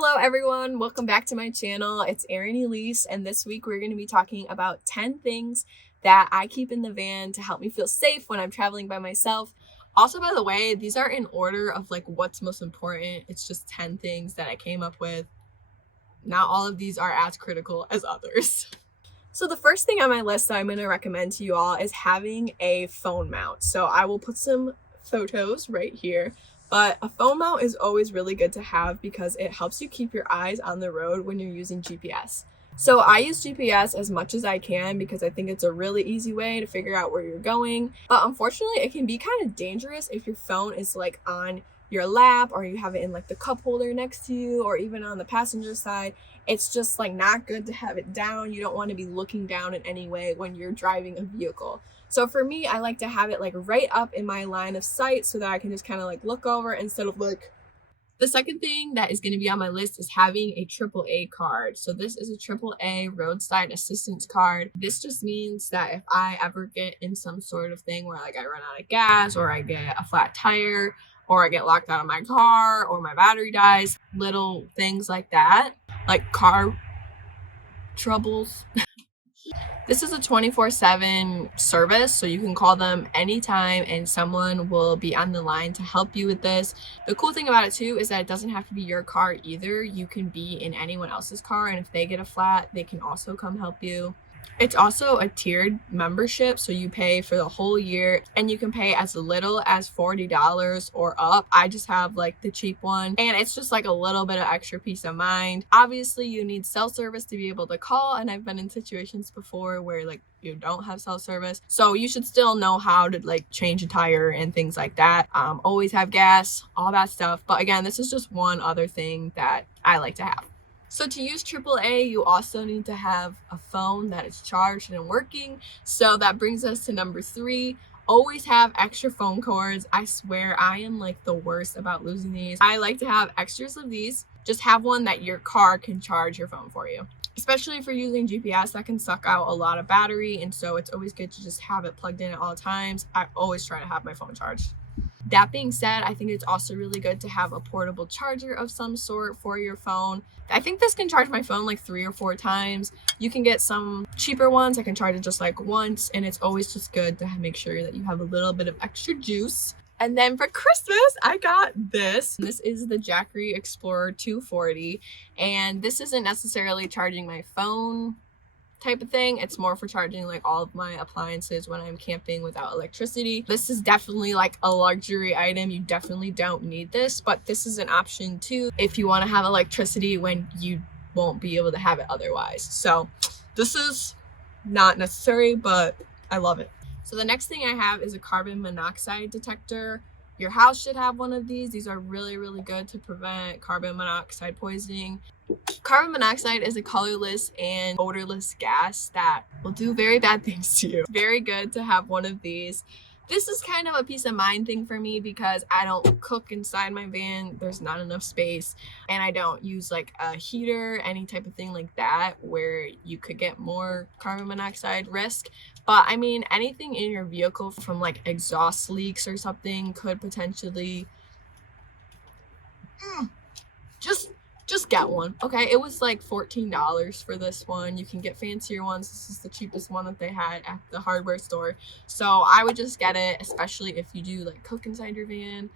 Hello everyone, welcome back to my channel. It's Erin Elise, and this week we're going to be talking about 10 things that I keep in the van to help me feel safe when I'm traveling by myself. Also, by the way, these are in order of like what's most important. It's just 10 things that I came up with. Not all of these are as critical as others. So the first thing on my list that I'm going to recommend to you all is having a phone mount. So I will put some photos right here. But a phone mount is always really good to have because it helps you keep your eyes on the road when you're using GPS. So I use GPS as much as I can because I think it's a really easy way to figure out where you're going. But unfortunately, it can be kind of dangerous if your phone is like on your lap or you have it in like the cup holder next to you or even on the passenger side. It's just like not good to have it down. You don't want to be looking down in any way when you're driving a vehicle. So for me, I like to have it like right up in my line of sight so that I can just kind of like look over instead of like. The second thing that is going to be on my list is having a AAA card. So this is a AAA roadside assistance card. This just means that if I ever get in some sort of thing where like I run out of gas or I get a flat tire or I get locked out of my car or my battery dies, little things like that, like car troubles. This is a 24/7 service, so you can call them anytime and someone will be on the line to help you with this. The cool thing about it too is that it doesn't have to be your car either. You can be in anyone else's car, and if they get a flat, they can also come help you. It's also a tiered membership, so you pay for the whole year and you can pay as little as $40 or up. I just have like the cheap one and it's just like a little bit of extra peace of mind. Obviously, you need cell service to be able to call, and I've been in situations before where like you don't have cell service, so you should still know how to like change a tire and things like that. Always have gas, all that stuff. But again, this is just one other thing that I like to have. So to use AAA, you also need to have a phone that is charged and working. So that brings us to number 3. Always have extra phone cords. I swear I am like the worst about losing these. I like to have extras of these. Just have one that your car can charge your phone for you. Especially if you're using GPS, that can suck out a lot of battery, and so it's always good to just have it plugged in at all times. I always try to have my phone charged. That being said, I think it's also really good to have a portable charger of some sort for your phone. I think this can charge my phone like 3 or 4 times. You can get some cheaper ones that can charge it just like once, and it's always just good to make sure that you have a little bit of extra juice. And then for Christmas, I got this. This is the Jackery Explorer 240, and this isn't necessarily charging my phone type of thing. It's more for charging like all of my appliances when I'm camping without electricity. This is definitely like a luxury item. You definitely don't need this, but this is an option too if you want to have electricity when you won't be able to have it otherwise. So this is not necessary, but I love it. So the next thing I have is a carbon monoxide detector. Your house should have one of these. These are really, really good to prevent carbon monoxide poisoning. Carbon monoxide is a colorless and odorless gas that will do very bad things to you. It's very good to have one of these. This is kind of a peace of mind thing for me because I don't cook inside my van. There's not enough space, and I don't use like a heater, any type of thing like that where you could get more carbon monoxide risk. But I mean, anything in your vehicle from like exhaust leaks or something could potentially just get one. Okay, it was like $14 for this one. You can get fancier ones. This is the cheapest one that they had at the hardware store, so I would just get it, especially if you do like cook inside your van.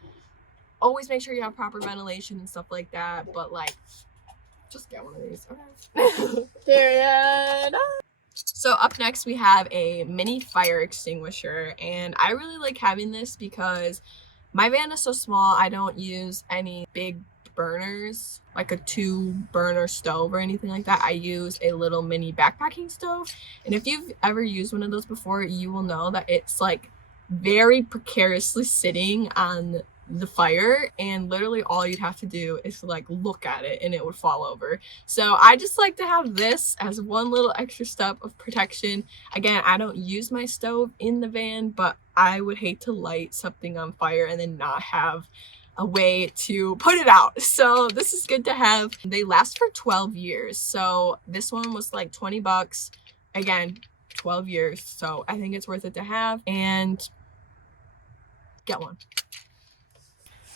Always make sure you have proper ventilation and stuff like that, but like just get one of these. Okay. Period. So up next we have a mini fire extinguisher, and I really like having this because my van is so small. I don't use any big burners like a 2-burner stove or anything like that. I use a little mini backpacking stove, and if you've ever used one of those before, you will know that it's like very precariously sitting on the fire, and literally all you'd have to do is like look at it and it would fall over. So I just like to have this as one little extra step of protection. Again, I don't use my stove in the van, but I would hate to light something on fire and then not have a way to put it out. So this is good to have. They last for 12 years. So this one was like $20. Again, 12 years. So I think it's worth it to have, and get one.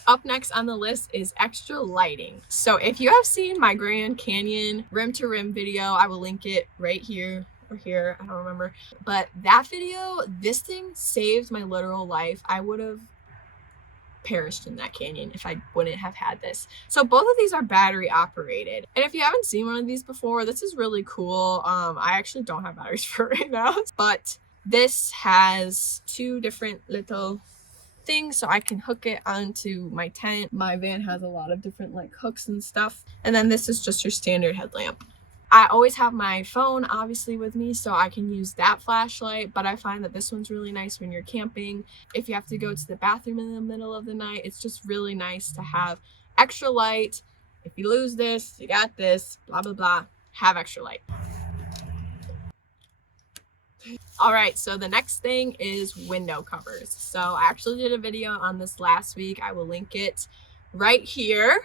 Up next on the list is extra lighting. So if you have seen my Grand Canyon rim to rim video, I will link it right here or here, I don't remember. But that video, this thing saved my literal life. I would have perished in that canyon if I wouldn't have had this. So both of these are battery operated. And if you haven't seen one of these before, this is really cool. I actually don't have batteries for it right now, but this has two different little things so I can hook it onto my tent. My van has a lot of different like hooks and stuff. And then this is just your standard headlamp. I always have my phone obviously with me so I can use that flashlight, but I find that this one's really nice when you're camping. If you have to go to the bathroom in the middle of the night, it's just really nice to have extra light. If you lose this, you got this, blah, blah, blah, have extra light. All right, so the next thing is window covers. So I actually did a video on this last week. I will link it right here.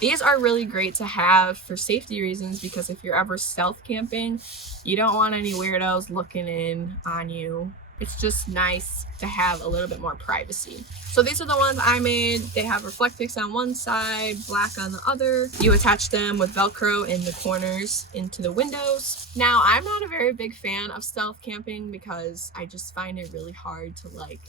These are really great to have for safety reasons because if you're ever stealth camping, you don't want any weirdos looking in on you. It's just nice to have a little bit more privacy. So these are the ones I made. They have Reflectix on one side, black on the other. You attach them with Velcro in the corners into the windows. Now, I'm not a very big fan of stealth camping because I just find it really hard to like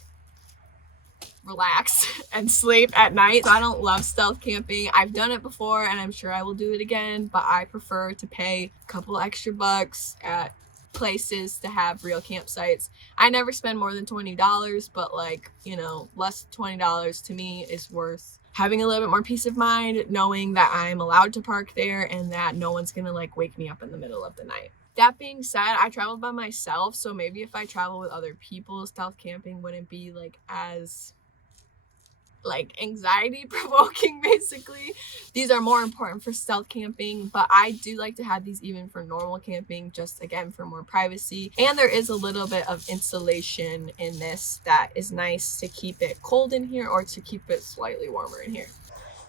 relax and sleep at night. So I don't love stealth camping. I've done it before and I'm sure I will do it again, but I prefer to pay a couple extra bucks at places to have real campsites. I never spend more than $20, but like, you know, less than $20 to me is worth having a little bit more peace of mind, knowing that I'm allowed to park there and that no one's gonna like wake me up in the middle of the night. That being said, I traveled by myself, so maybe if I travel with other people, stealth camping wouldn't be like as like anxiety provoking basically. These are more important for stealth camping, but I do like to have these even for normal camping, just again for more privacy. And there is a little bit of insulation in this that is nice to keep it cold in here or to keep it slightly warmer in here.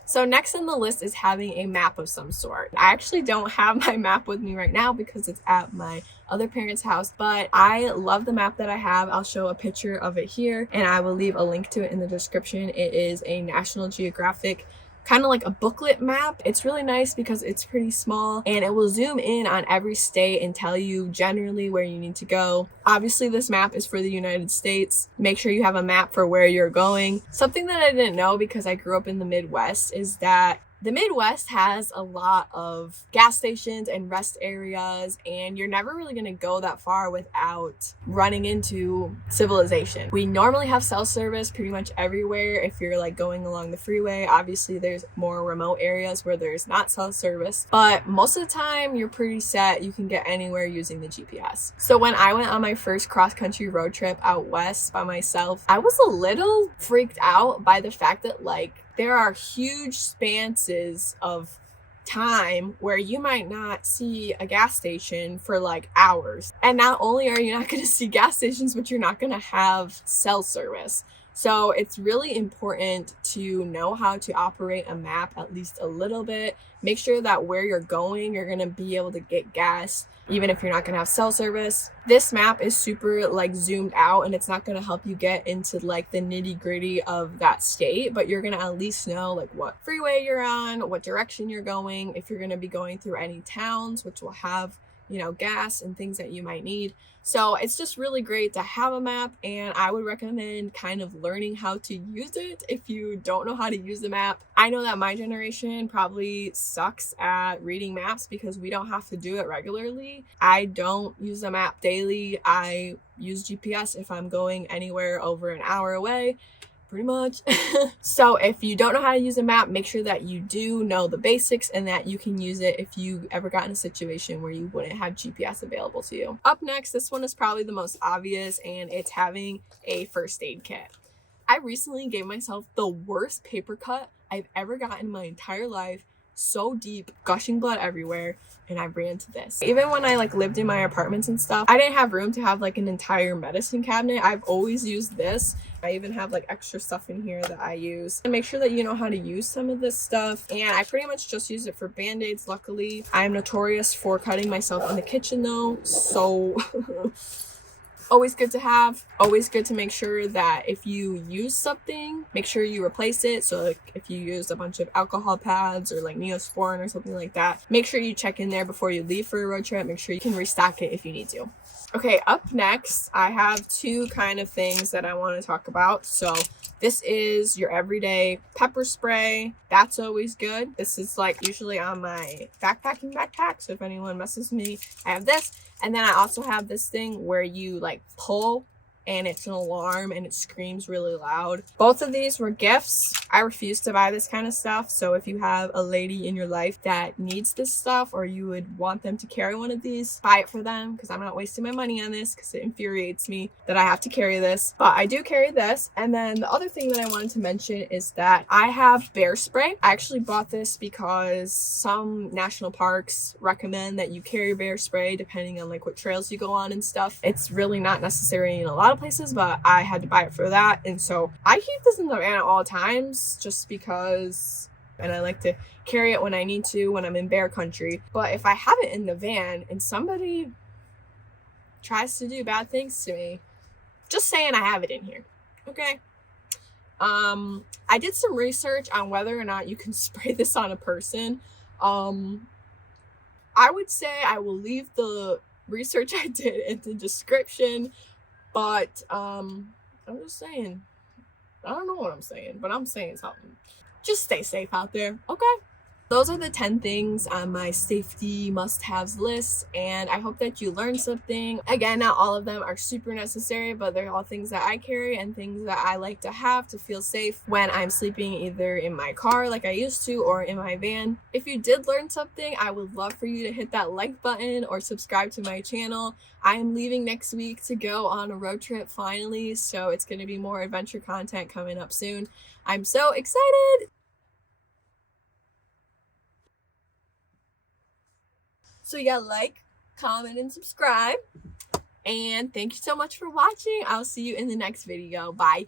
So next on the list is having a map of some sort. I actually don't have my map with me right now because it's at my other parents' house, but I love the map that I have. I'll show a picture of it here and I will leave a link to it in the description. It is a National Geographic kind of like a booklet map. It's really nice because it's pretty small and it will zoom in on every state and tell you generally where you need to go. Obviously, this map is for the United States. Make sure you have a map for where you're going. Something that I didn't know because I grew up in the Midwest is that the Midwest has a lot of gas stations and rest areas, and you're never really going to go that far without running into civilization. We normally have cell service pretty much everywhere. If you're like going along the freeway, obviously there's more remote areas where there's not cell service, but most of the time you're pretty set. You can get anywhere using the GPS. So when I went on my first cross-country road trip out west by myself, I was a little freaked out by the fact that like there are huge spanses of time where you might not see a gas station for like hours. And not only are you not going to see gas stations, but you're not going to have cell service. So it's really important to know how to operate a map at least a little bit. Make sure that where you're going, you're going to be able to get gas, even if you're not going to have cell service. This map is super like zoomed out and it's not going to help you get into like the nitty gritty of that state, but you're going to at least know like what freeway you're on, what direction you're going, if you're going to be going through any towns, which will have, you know, gas and things that you might need. So it's just really great to have a map, and I would recommend kind of learning how to use it if you don't know how to use the map. I know that my generation probably sucks at reading maps because we don't have to do it regularly. I don't use the map daily. I use GPS if I'm going anywhere over an hour away. Pretty much. So if you don't know how to use a map, make sure that you do know the basics and that you can use it if you ever got in a situation where you wouldn't have GPS available to you. Up next, this one is probably the most obvious, and it's having a first aid kit. I recently gave myself the worst paper cut I've ever gotten in my entire life. So deep, gushing blood everywhere, and I ran to this. Even when I like lived in my apartments and stuff, I didn't have room to have like an entire medicine cabinet. I've always used this. I even have like extra stuff in here that I use. And make sure that you know how to use some of this stuff. And I pretty much just use it for band-aids, luckily. I'm notorious for cutting myself in the kitchen though, so Always good to have. Always good to make sure that if you use something, make sure you replace it. So like if you use a bunch of alcohol pads or like Neosporin or something like that, make sure you check in there before you leave for a road trip. Make sure you can restock it if you need to. Okay, up next, I have two kind of things that I want to talk about. So this is your everyday pepper spray. That's always good. This is like usually on my backpacking backpack. So if anyone messes with me, I have this. And then I also have this thing where you like pull and it's an alarm and it screams really loud. Both of these were gifts. I refuse to buy this kind of stuff. So if you have a lady in your life that needs this stuff or you would want them to carry one of these, buy it for them, because I'm not wasting my money on this because it infuriates me that I have to carry this. But I do carry this. And then the other thing that I wanted to mention is that I have bear spray. I actually bought this because some national parks recommend that you carry bear spray depending on like what trails you go on and stuff. It's really not necessary in a lot of places, but I had to buy it for that. And so I keep this in the van at all times just because, and I like to carry it when I need to when I'm in bear country. But if I have it in the van and somebody tries to do bad things to me, just saying I have it in here. Okay. I did some research on whether or not you can spray this on a person. I would say I will leave the research I did in the description, but I'm just saying, I don't know what I'm saying, but I'm saying something. Just stay safe out there, okay? Those are the 10 things on my safety must-haves list, and I hope that you learned something. Again, not all of them are super necessary, but they're all things that I carry and things that I like to have to feel safe when I'm sleeping either in my car like I used to or in my van. If you did learn something, I would love for you to hit that like button or subscribe to my channel. I am leaving next week to go on a road trip finally, so it's going to be more adventure content coming up soon. I'm so excited! So yeah, like, comment, and subscribe. And thank you so much for watching. I'll see you in the next video. Bye.